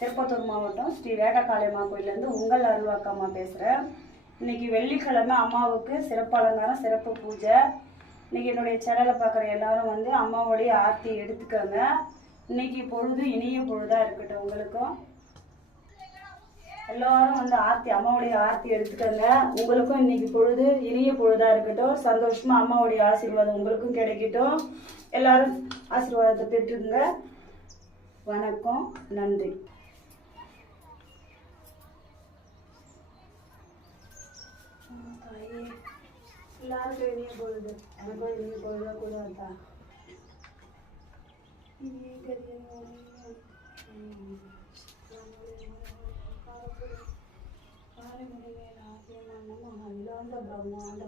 திருப்பத்தூர் மாவட்டம் ஸ்ரீ வேட்டக்காளியம்மா கோயிலேருந்து உங்கள் அருள்வாக்கம்மா பேசுகிறேன். இன்றைக்கி வெள்ளிக்கிழமை அம்மாவுக்கு சிறப்பு அலங்காரம், சிறப்பு பூஜை. இன்றைக்கி என்னுடைய சேனலை பார்க்குற எல்லாரும் வந்து அம்மாவுடைய ஆர்த்தி எடுத்துக்கோங்க. இன்றைக்கி பொழுது இனிய பொழுதாக இருக்கட்டும். உங்களுக்கும் எல்லாரும் வந்து அம்மாவுடைய ஆர்த்தி எடுத்துக்கோங்க. உங்களுக்கும் இன்னைக்கு பொழுது இனிய பொழுதாக இருக்கட்டும். சந்தோஷமாக அம்மாவுடைய ஆசீர்வாதம் உங்களுக்கும் கிடைக்கட்டும். எல்லாரும் ஆசீர்வாதத்தை பெற்றுங்க. வணக்கம், நன்றி. எல்லாருக்கும் இனிய பொழுது, எனக்கும் இனிய பொழுதாக கூட இருக்கா. பிரம்மாண்ட